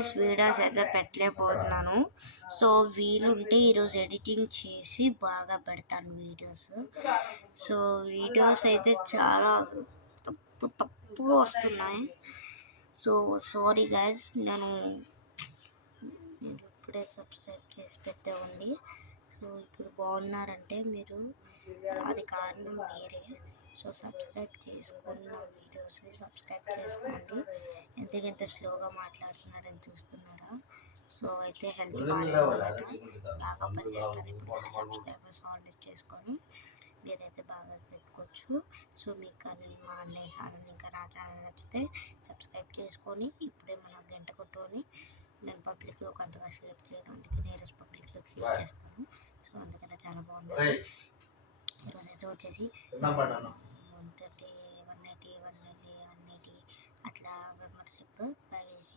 Latest videos అయితే పెట్టలేకపోతున్నాను. So వీలుంటే ఈరోజు ఎడిటింగ్ చేసి బాగా పెడతాను వీడియోస్. సో వీడియోస్ అయితే చాలా తప్పుగా వస్తున్నాయి. సో సారీ గైస్, నేను ఇప్పుడే సబ్స్క్రైబ్ చేసి పెట్టే ఉంది. సో ఇప్పుడు బాగున్నారంటే మీరు అది కారణం మీరే. సో సబ్స్క్రైబ్ చేసుకొని నా వీడియోస్ని సబ్స్క్రైబ్ చేసుకోండి. ఎందుకంత స్లోగా మాట్లాడుతున్నాడని చూస్తున్నారా? సో అయితే హెల్త్ బాగా పనిచేస్తాను. ఇప్పుడు మన సబ్స్క్రైబర్స్ ఆల్రెడీ చేసుకొని మీరైతే బాగా పెట్టుకోవచ్చు. సో మీకు కానీ మా అన్నయ్య ఛానల్ ఇంకా నా ఛానల్ నచ్చితే సబ్స్క్రైబ్ చేసుకొని ఇప్పుడే మనం గంట కొట్టుకొని, నేను పబ్లిక్లో కొంతగా షేర్ చేయను, అందుకే నేను పబ్లిక్లో షేర్ చేస్తాను. సో అందుకనే చాలా బాగుంది. ఈరోజు అయితే వచ్చేసి 130, 180, 180 అట్లా మెంబర్షిప్ 5